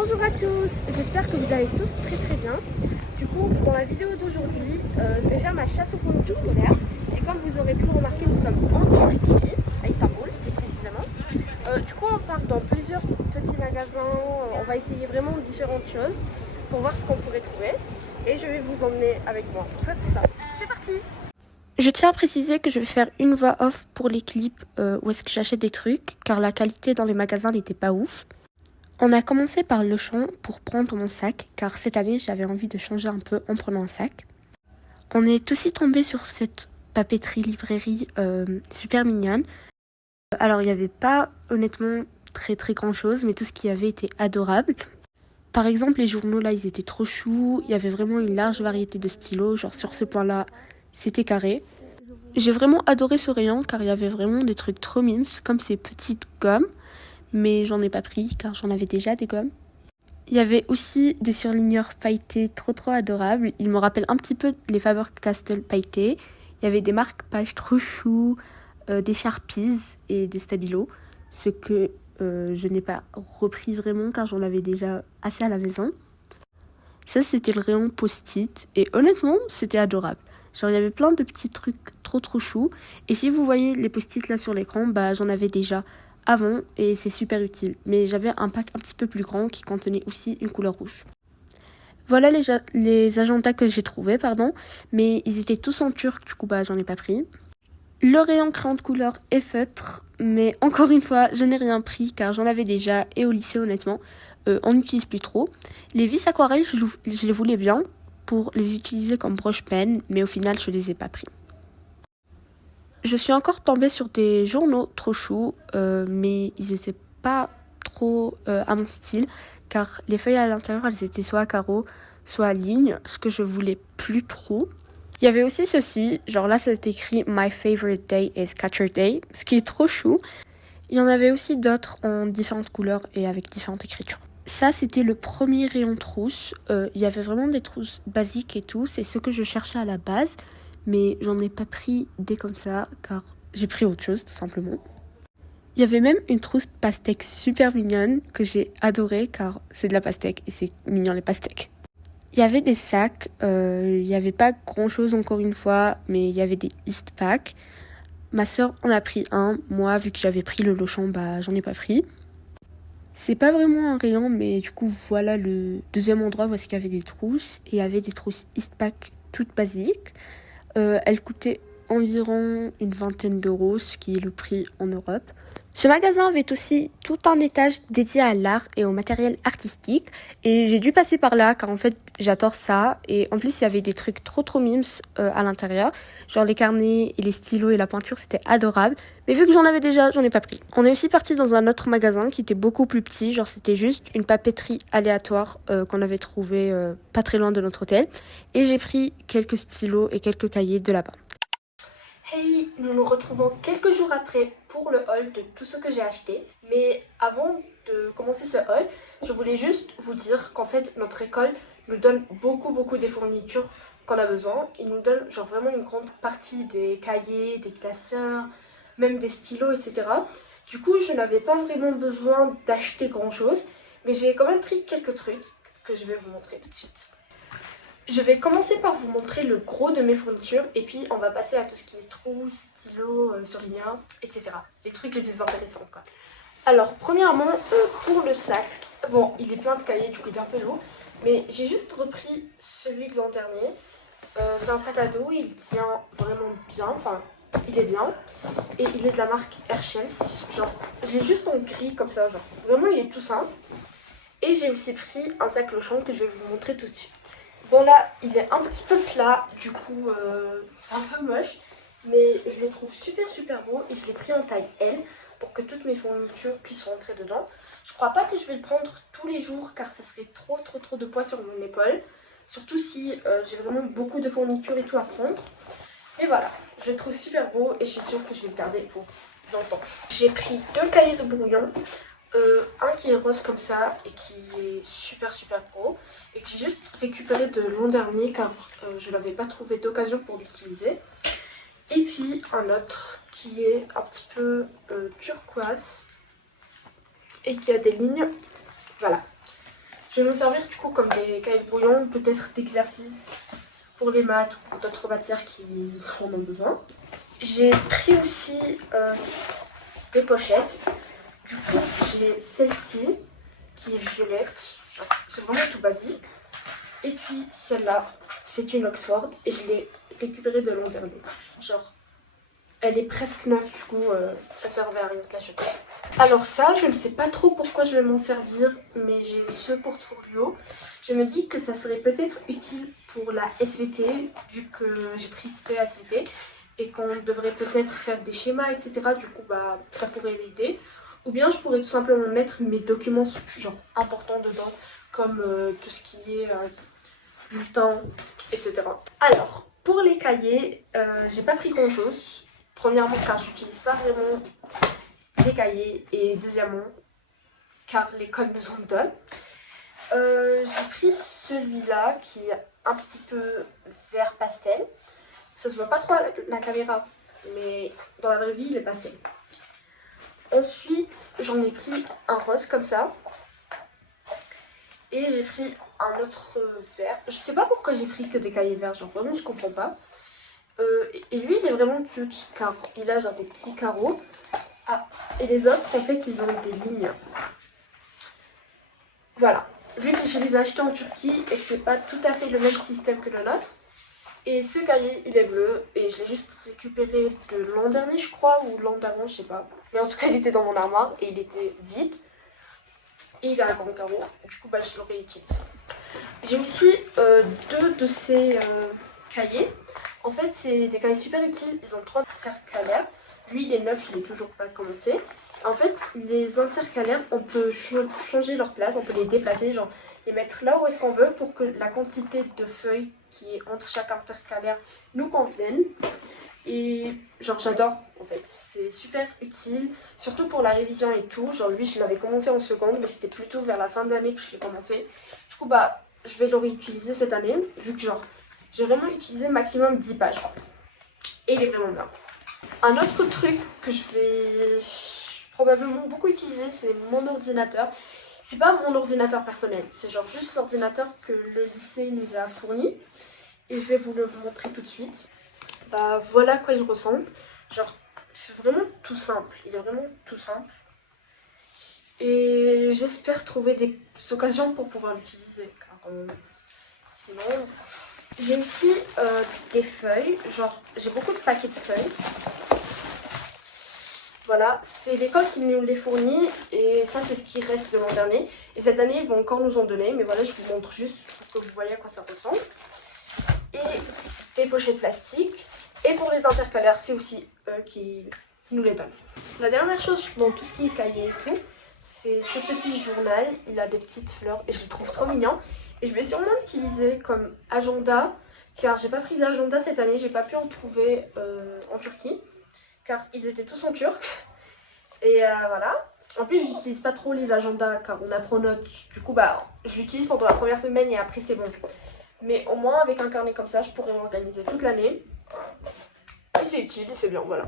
Bonjour à tous, j'espère que vous allez tous très bien. Du coup, dans la vidéo d'aujourd'hui, je vais faire ma chasse aux fournitures scolaires. Et comme vous aurez pu le remarquer, nous sommes en Turquie, à Istanbul plus précisément. Du coup, on part dans plusieurs petits magasins, on va essayer vraiment différentes choses pour voir ce qu'on pourrait trouver. Et je vais vous emmener avec moi pour faire tout ça. C'est parti! Je tiens à préciser que je vais faire une voix off pour les clips où est-ce que j'achète des trucs, car la qualité dans les magasins n'était pas ouf. On a commencé par Auchan pour prendre mon sac, car cette année j'avais envie de changer un peu en prenant un sac. On est aussi tombé sur cette papeterie librairie super mignonne. Alors il n'y avait pas honnêtement très grand chose, mais tout ce qu'il y avait était adorable. Par exemple les journaux là ils étaient trop choux, il y avait vraiment une large variété de stylos, genre sur ce point là c'était carré. J'ai vraiment adoré ce rayon car il y avait vraiment des trucs trop mimes comme ces petites gommes. Mais j'en ai pas pris car j'en avais déjà des gommes. Il y avait aussi des surligneurs pailletés trop adorables. Ils me rappellent un petit peu les Faber-Castell pailletés. Il y avait des marque-pages trop choux, des Sharpies et des Stabilos. Ce que je n'ai pas repris vraiment car j'en avais déjà assez à la maison. Ça c'était le rayon post-it et honnêtement c'était adorable. Genre il y avait plein de petits trucs trop choux. Et si vous voyez les post-it là sur l'écran, bah j'en avais déjà avant et c'est super utile. Mais j'avais un pack un petit peu plus grand qui contenait aussi une couleur rouge. Voilà les agendas que j'ai trouvés, mais ils étaient tous en turc, du coup bah j'en ai pas pris. Le rayon crayon de couleur est feutre, mais encore une fois, je n'ai rien pris car j'en avais déjà et au lycée honnêtement, on n'utilise plus trop. Les vis aquarelles, je les voulais bien pour les utiliser comme broche-pen, mais au final je les ai pas pris. Je suis encore tombée sur des journaux trop choux, mais ils étaient pas trop à mon style, car les feuilles à l'intérieur, elles étaient soit à carreaux, soit à ligne, ce que je voulais plus trop. Il y avait aussi ceci, genre là c'est écrit My favorite day is Saturday, ce qui est trop chou. Il y en avait aussi d'autres en différentes couleurs et avec différentes écritures. Ça c'était le premier rayon trousse, il y avait vraiment des trousses basiques et tout, c'est ce que je cherchais à la base. Mais j'en ai pas pris des comme ça, car j'ai pris autre chose, tout simplement. Il y avait même une trousse pastèque super mignonne, que j'ai adorée, car c'est de la pastèque, et c'est mignon les pastèques. Il y avait des sacs, il n'y avait pas grand chose encore une fois, mais il y avait des East Packs. Ma sœur en a pris un, moi, vu que j'avais pris le Auchan, bah j'en ai pas pris. C'est pas vraiment un rayon, mais du coup, voilà le deuxième endroit où est-ce qu'il y avait des trousses, et il y avait des trousses East Pack toutes basiques. Elle coûtait environ une vingtaine d'euros, ce qui est le prix en Europe. Ce magasin avait aussi tout un étage dédié à l'art et au matériel artistique. Et j'ai dû passer par là car en fait j'adore ça. Et en plus il y avait des trucs trop mimes à l'intérieur. Genre les carnets et les stylos et la peinture, c'était adorable. Mais vu que j'en avais déjà, j'en ai pas pris. On est aussi parti dans un autre magasin qui était beaucoup plus petit. Genre c'était juste une papeterie aléatoire qu'on avait trouvé pas très loin de notre hôtel. Et j'ai pris quelques stylos et quelques cahiers de là-bas. Hey, nous nous retrouvons quelques jours après pour le haul de tout ce que j'ai acheté. Mais avant de commencer ce haul, je voulais juste vous dire qu'en fait notre école nous donne beaucoup des fournitures qu'on a besoin. Il nous donne genre vraiment une grande partie des cahiers, des classeurs, même des stylos, etc. Du coup, je n'avais pas vraiment besoin d'acheter grand chose, mais j'ai quand même pris quelques trucs que je vais vous montrer tout de suite. Je vais commencer par vous montrer le gros de mes fournitures et puis on va passer à tout ce qui est trousses, stylos, surligneurs, etc. Les trucs les plus intéressants quoi. Alors premièrement, pour le sac, bon il est plein de cahiers du coup il est un peu lourd, mais j'ai juste repris celui de l'an dernier. C'est un sac à dos, il tient vraiment bien, enfin il est bien. Et il est de la marque Herschel, genre je l'ai juste en gris comme ça, genre vraiment il est tout simple. Et j'ai aussi pris un sac Auchan que je vais vous montrer tout de suite. Bon là, il est un petit peu plat, du coup c'est un peu moche, mais je le trouve super beau et je l'ai pris en taille L pour que toutes mes fournitures puissent rentrer dedans. Je crois pas que je vais le prendre tous les jours car ça serait trop de poids sur mon épaule, surtout si j'ai vraiment beaucoup de fournitures et tout à prendre. Mais voilà, je le trouve super beau et je suis sûre que je vais le garder pour longtemps. J'ai pris 2 cahiers de brouillon. Un qui est rose comme ça et qui est super gros et que j'ai juste récupéré de l'an dernier car je n'avais pas trouvé d'occasion pour l'utiliser. Et puis un autre qui est un petit peu turquoise et qui a des lignes, voilà. Je vais m'en servir du coup comme des cahiers de brouillon, peut-être d'exercices pour les maths ou pour d'autres matières qui en ont besoin. J'ai pris aussi des pochettes. Du coup, j'ai celle-ci qui est violette. C'est vraiment tout basique. Et puis celle-là, c'est une Oxford et je l'ai récupérée de l'an dernier. Genre, elle est presque neuve, du coup, ça servait à rien de l'acheter. Alors ça, je ne sais pas trop pourquoi je vais m'en servir, mais j'ai ce portfolio. Je me dis que ça serait peut-être utile pour la SVT, vu que j'ai pris ce SVT, et qu'on devrait peut-être faire des schémas, etc. Du coup, bah, ça pourrait m'aider. Ou bien je pourrais tout simplement mettre mes documents genre importants dedans, comme tout ce qui est bulletin, etc. Alors, pour les cahiers, j'ai pas pris grand chose. Premièrement, car j'utilise pas vraiment des cahiers, et deuxièmement, car l'école nous en donne. J'ai pris celui-là qui est un petit peu vert pastel. Ça se voit pas trop à la caméra, mais dans la vraie vie, il est pastel. Ensuite, j'en ai pris un rose comme ça. Et j'ai pris un autre vert. Je sais pas pourquoi j'ai pris que des cahiers verts, genre vraiment je comprends pas. Et lui il est vraiment cute car il a genre des petits carreaux. Ah, et les autres en fait ils ont des lignes. Voilà. Vu que je les ai achetés en Turquie et que c'est pas tout à fait le même système que le nôtre. Et ce cahier il est bleu et je l'ai juste récupéré de l'an dernier je crois ou l'an d'avant je sais pas. Mais en tout cas il était dans mon armoire et il était vide. Et il a un grand carreau, du coup bah, je le réutilise. J'ai aussi deux de ces cahiers. En fait c'est des cahiers super utiles, ils ont 3 intercalaires. Lui il est neuf, il est toujours pas commencé. En fait les intercalaires on peut changer leur place, on peut les déplacer, genre les mettre là où est-ce qu'on veut pour que la quantité de feuilles qui est entre chaque intercalaire nous convienne. Et genre j'adore en fait, c'est super utile, surtout pour la révision et tout. Genre lui je l'avais commencé en seconde mais c'était plutôt vers la fin d'année que je l'ai commencé. Du coup bah je vais le réutiliser cette année vu que genre j'ai vraiment utilisé maximum 10 pages. Et il est vraiment bien. Un autre truc que je vais probablement beaucoup utiliser c'est mon ordinateur. C'est pas mon ordinateur personnel, c'est genre juste l'ordinateur que le lycée nous a fourni. Et je vais vous le montrer tout de suite. Bah voilà à quoi il ressemble. Genre c'est vraiment tout simple. Il est vraiment tout simple. Et j'espère trouver des occasions pour pouvoir l'utiliser. Car sinon... J'ai aussi des feuilles. Genre j'ai beaucoup de paquets de feuilles. Voilà, c'est l'école qui nous les fournit. Et ça c'est ce qui reste de l'an dernier. Et cette année ils vont encore nous en donner. Mais voilà je vous montre juste pour que vous voyez à quoi ça ressemble. Et des pochettes plastiques. Et pour les intercalaires, c'est aussi eux qui nous les donnent. La dernière chose dans tout ce qui est cahier et tout, c'est ce petit journal. Il a des petites fleurs et je le trouve trop mignon. Et je vais sûrement l'utiliser comme agenda, car j'ai pas pris d'agenda cette année, j'ai pas pu en trouver en Turquie, car ils étaient tous en turc. Et voilà. En plus, je n'utilise pas trop les agendas, car on apprend note. Du coup, bah, je l'utilise pendant la première semaine et après c'est bon. Mais au moins, avec un carnet comme ça, je pourrais m'organiser toute l'année. Et c'est utile et c'est bien, voilà.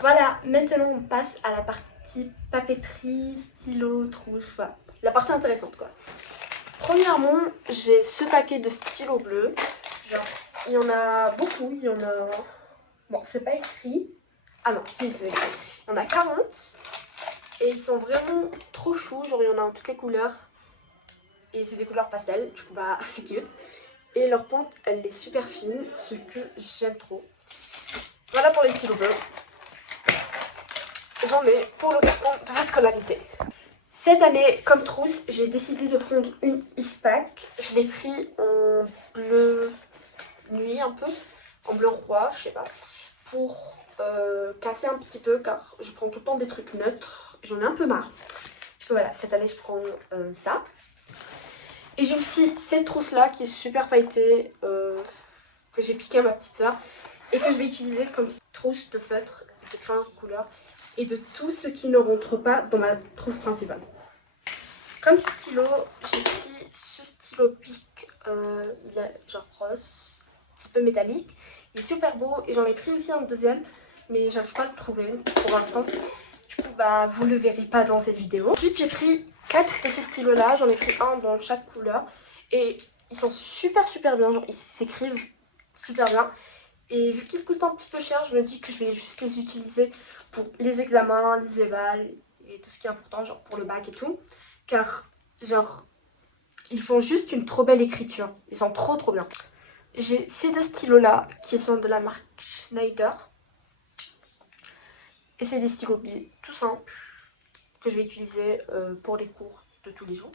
Voilà, maintenant on passe à la partie papeterie, stylo, trousse, voilà. La partie intéressante, quoi. Premièrement, j'ai ce paquet de stylos bleus. Genre, il y en a beaucoup, il y en a... Bon, c'est pas écrit. Ah non, si, c'est écrit. Il y en a 40. Et ils sont vraiment trop choux, genre il y en a en toutes les couleurs. Et c'est des couleurs pastel, du coup, bah, c'est cute. Et leur pointe, elle est super fine, ce que j'aime trop. Voilà pour les stylos bleus. J'en ai pour le restant de ma scolarité. Cette année, comme trousse, j'ai décidé de prendre une Eastpak. Je l'ai pris en bleu nuit un peu, en bleu roi, je sais pas, pour casser un petit peu car je prends tout le temps des trucs neutres. J'en ai un peu marre. Du coup voilà, cette année je prends ça. Et j'ai aussi cette trousse là qui est super pailletée, que j'ai piqué à ma petite soeur et que je vais utiliser comme trousse de feutre, de crayon de couleur et de tout ce qui ne rentre pas dans ma trousse principale. Comme stylo, j'ai pris ce stylo Bic, il est genre rose, un petit peu métallique. Il est super beau et j'en ai pris aussi un deuxième, mais j'arrive pas à le trouver pour l'instant. Du coup, bah, vous le verrez pas dans cette vidéo. Ensuite, j'ai pris 4 de ces stylos là, j'en ai pris un dans chaque couleur et ils sont super bien, genre ils s'écrivent super bien. Et vu qu'ils coûtent un petit peu cher, je me dis que je vais juste les utiliser pour les examens, les évals et tout ce qui est important, genre pour le bac et tout. Car genre ils font juste une trop belle écriture, ils sont trop bien. J'ai ces deux stylos là qui sont de la marque Schneider. Et c'est des stylos billes tout simples que je vais utiliser pour les cours de tous les jours.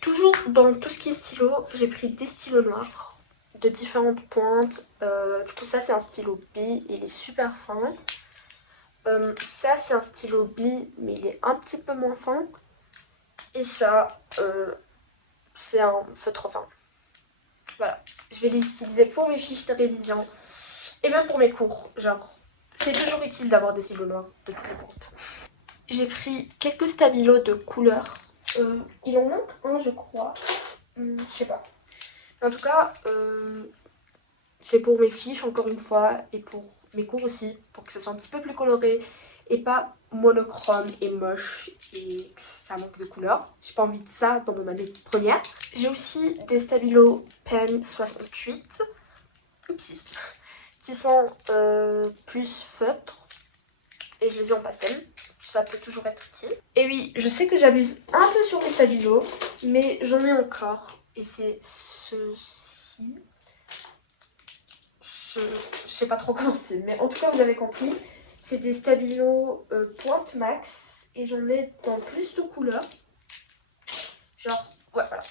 Toujours dans tout ce qui est stylo, j'ai pris des stylos noirs de différentes pointes. Du coup ça c'est un stylo bille, il est super fin. Ça c'est un stylo bille mais il est un petit peu moins fin. Et ça c'est un feutre fin. Voilà, je vais les utiliser pour mes fiches de révision et même pour mes cours. Genre c'est toujours utile d'avoir des stylos noirs de toutes les pointes. J'ai pris quelques stabilos de couleur. Il en manque un je crois. Je sais pas. En tout cas, c'est pour mes fiches encore une fois et pour mes cours aussi, pour que ça soit un petit peu plus coloré et pas monochrome et moche et que ça manque de couleur. J'ai pas envie de ça dans mon année première. J'ai aussi des stabilos Pen 68 oupsie, qui sont plus feutres et je les ai en pastel. Ça peut toujours être utile. Et oui, je sais que j'abuse un peu sur mes stabilos, mais j'en ai encore. Et c'est ceci. Je sais pas trop comment c'est, mais en tout cas vous avez compris. C'est des stabilos pointe max. Et j'en ai dans plus de couleurs. Genre, ouais voilà.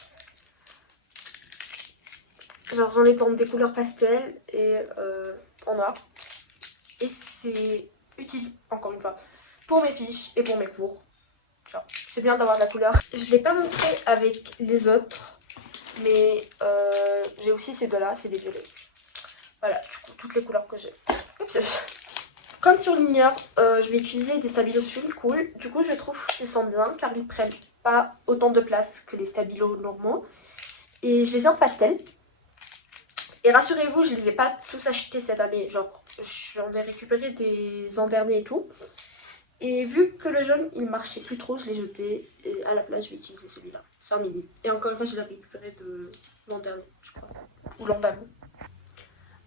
Genre j'en ai dans des couleurs pastel et en noir. Et c'est utile, encore une fois, pour mes fiches et pour mes cours. C'est bien d'avoir de la couleur. Je ne l'ai pas montré avec les autres, mais j'ai aussi ces deux-là, c'est des violets. Voilà, du coup, toutes les couleurs que j'ai. Comme surligneur, je vais utiliser des stabilos Swing Cool. Du coup, je trouve qu'ils sont bien car ils prennent pas autant de place que les stabilos normaux. Et je les ai en pastel. Et rassurez-vous, je les ai pas tous achetés cette année. Genre, j'en ai récupéré des ans derniers et tout. Et vu que le jaune il marchait plus trop, je l'ai jeté et à la place je vais utiliser celui-là. C'est un mini. Et encore une fois, je l'ai récupéré de l'an dernier, je crois. Ou l'an d'avant.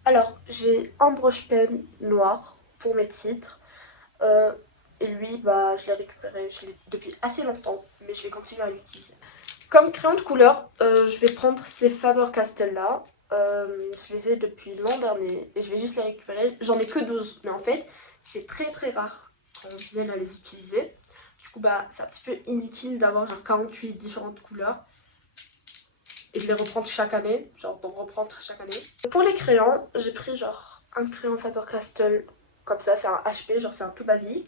Alors, j'ai un broche pen noir pour mes titres. Et lui, bah, je l'ai récupéré depuis assez longtemps, mais je vais continuer à l'utiliser. Comme crayon de couleur, je vais prendre ces Faber-Castell là. Je les ai depuis l'an dernier et je vais juste les récupérer. J'en ai que 12, mais en fait, c'est très rare quand on vienne à les utiliser. Du coup, bah, c'est un petit peu inutile d'avoir genre 48 différentes couleurs et de les reprendre chaque année, genre d'en reprendre chaque année. Pour les crayons, j'ai pris genre un crayon Faber-Castell comme ça, c'est un HP, genre c'est un tout basique.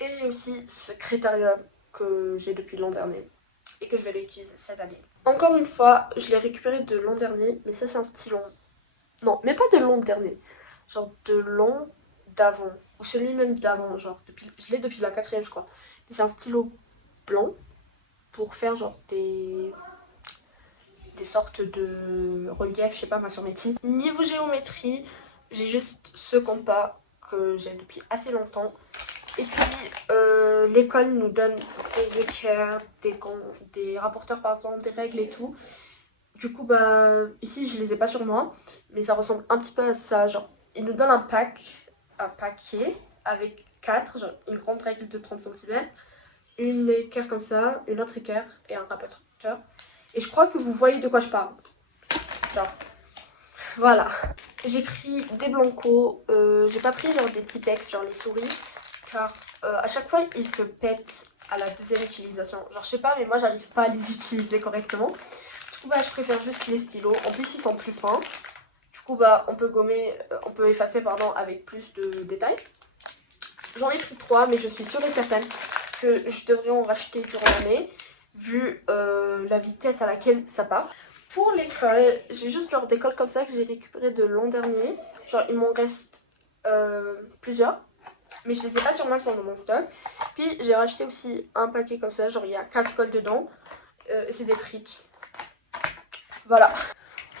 Et j'ai aussi ce Critérium que j'ai depuis l'an dernier et que je vais réutiliser cette année. Encore une fois, je l'ai récupéré de l'an dernier, mais ça c'est un stylo. Non, mais pas de l'an dernier, genre de l'an d'avant, ou celui même d'avant, genre je l'ai depuis la 4ème je crois. Mais c'est un stylo blanc pour faire genre des sortes de reliefs, je sais pas moi sur mes titres. Niveau géométrie, j'ai juste ce compas que j'ai depuis assez longtemps. Et puis l'école nous donne des équerres, des rapporteurs pardon, des règles et tout. Du coup bah ici je les ai pas sur moi, mais ça ressemble un petit peu à ça. Genre ils nous donnent un paquet avec 4, genre une grande règle de 30 cm, une équerre comme ça, une autre équerre et un rapporteur. Et je crois que vous voyez de quoi je parle. Genre voilà. J'ai pris des blancos, j'ai pas pris genre des Tipex, genre les souris, car à chaque fois ils se pètent à la deuxième utilisation. Genre je sais pas, mais moi j'arrive pas à les utiliser correctement. Du coup bah je préfère juste les stylos. En plus ils sont plus fins. Du coup bah on peut gommer, on peut effacer pardon avec plus de détails. J'en ai pris 3, mais je suis sûre et certaine que je devrais en racheter durant l'année vu la vitesse à laquelle ça part. Pour l'école, j'ai juste genre des cols comme ça que j'ai récupéré de l'an dernier. Genre il m'en reste plusieurs, mais je les ai pas sur moi, ils sont dans mon stock. Puis j'ai racheté aussi un paquet comme ça, genre il y a 4 cols dedans. C'est des Pritt. Voilà.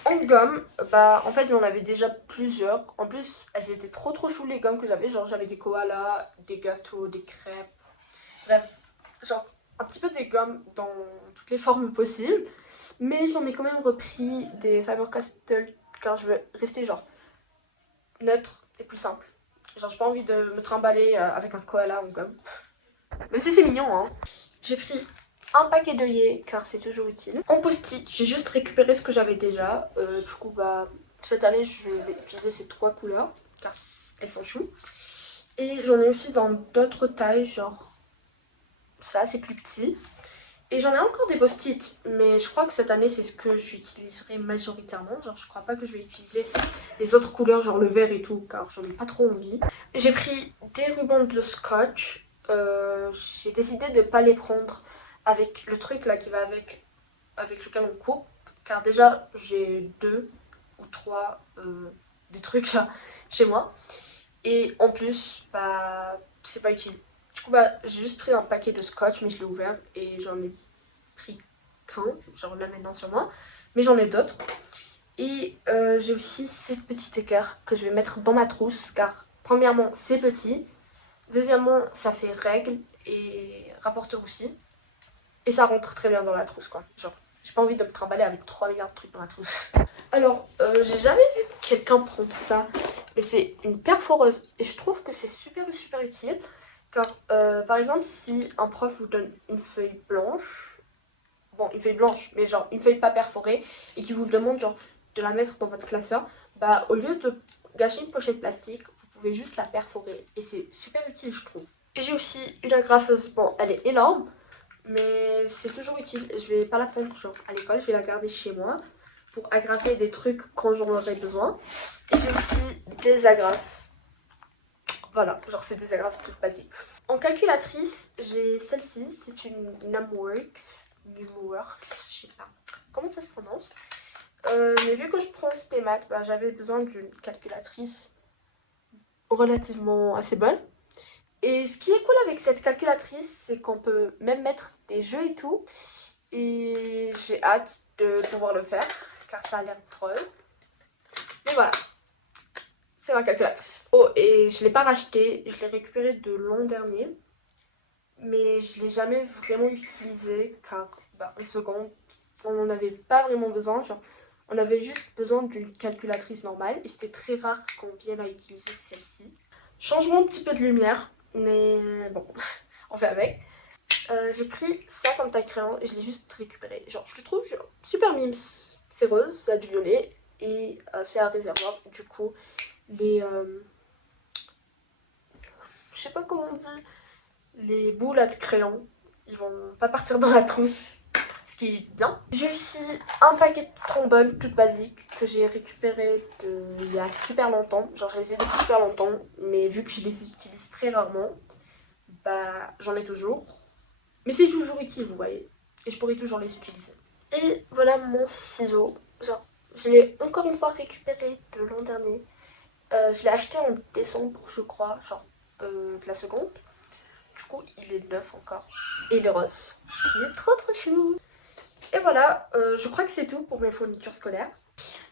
En gomme, bah en fait on en avait déjà plusieurs. En plus elles étaient trop choues les gommes que j'avais. Genre j'avais des koalas, des gâteaux, des crêpes. Bref, genre un petit peu des gommes dans toutes les formes possibles. Mais j'en ai quand même repris des Faber-Castell car je veux rester genre neutre et plus simple. Genre j'ai pas envie de me trimballer avec un koala en gomme. Même si c'est mignon hein. J'ai pris un paquet d'œillets car c'est toujours utile. En post-it, j'ai juste récupéré ce que j'avais déjà. Du coup bah cette année je vais utiliser ces 3 couleurs car elles sont choues. Et j'en ai aussi dans d'autres tailles, genre ça c'est plus petit. Et j'en ai encore des post-it, mais je crois que cette année c'est ce que j'utiliserai majoritairement. Genre je crois pas que je vais utiliser les autres couleurs, genre le vert et tout, car j'en ai pas trop envie. J'ai pris des rubans de scotch. J'ai décidé de pas les prendre avec le truc là qui va avec lequel on coupe. Car déjà j'ai 2 ou 3 des trucs là chez moi. Et en plus, bah c'est pas utile. Du coup bah j'ai juste pris un paquet de scotch mais je l'ai ouvert et j'en ai pris qu'un, genre là maintenant sur moi, mais j'en ai d'autres. Et j'ai aussi ces petits écarts que je vais mettre dans ma trousse car premièrement c'est petit, deuxièmement ça fait règle et rapporteur aussi, et ça rentre très bien dans la trousse quoi. Genre j'ai pas envie de me trimballer avec 3 milliards de trucs dans la trousse. Alors j'ai jamais vu quelqu'un prendre ça, mais c'est une perforeuse et je trouve que c'est super utile car par exemple si un prof vous donne une feuille blanche, bon une feuille blanche mais genre une feuille pas perforée et qui vous demande genre de la mettre dans votre classeur, bah au lieu de gâcher une pochette plastique, vous pouvez juste la perforer et c'est super utile je trouve. Et j'ai aussi une agrafeuse, bon elle est énorme mais c'est toujours utile, je vais pas la prendre genre à l'école, je vais la garder chez moi pour agrafer des trucs quand j'en aurai besoin. Et j'ai aussi des agrafes. Voilà, genre c'est des agrafes toutes basiques. En calculatrice, j'ai celle-ci, c'est une Numworks, je sais pas comment ça se prononce. Mais vu que je prends SPMath, bah, j'avais besoin d'une calculatrice relativement assez bonne. Et ce qui est cool avec cette calculatrice, c'est qu'on peut même mettre des jeux et tout. Et j'ai hâte de pouvoir le faire, car ça a l'air drôle. Mais voilà, c'est ma calculatrice. Oh, et je ne l'ai pas racheté, je l'ai récupéré de l'an dernier. Mais je ne l'ai jamais vraiment utilisé, car bah, en seconde, on n'en avait pas vraiment besoin. Genre, on avait juste besoin d'une calculatrice normale. Et c'était très rare qu'on vienne à utiliser celle-ci. Changement un petit peu de lumière, mais bon, on fait avec. J'ai pris ça comme taille crayon et je l'ai juste récupéré. Genre, je le trouve genre, super mimes. C'est rose, ça a du violet et c'est un réservoir. Du coup, les. Je sais pas comment on dit. Les boules à de crayon, ils vont pas partir dans la trousse. Ce qui est bien. J'ai aussi un paquet de trombones toutes basiques que j'ai récupéré il y a super longtemps. Genre, je les ai depuis super longtemps, mais vu que je les utilise très rarement, bah j'en ai toujours. Mais c'est toujours utile, vous voyez. Et je pourrais toujours les utiliser. Et voilà mon ciseau. Genre, je l'ai encore une fois récupéré de l'an dernier. Je l'ai acheté en décembre, je crois, genre de la seconde. Du coup, il est neuf encore. Et il est rose. Ce qui est trop chou. Et voilà, je crois que c'est tout pour mes fournitures scolaires.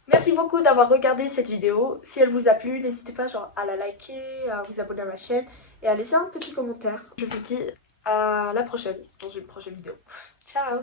Merci beaucoup d'avoir regardé cette vidéo. Si elle vous a plu, n'hésitez pas genre, à la liker, à vous abonner à ma chaîne et à laisser un petit commentaire. Je vous dis à la prochaine, dans une prochaine vidéo. Ciao!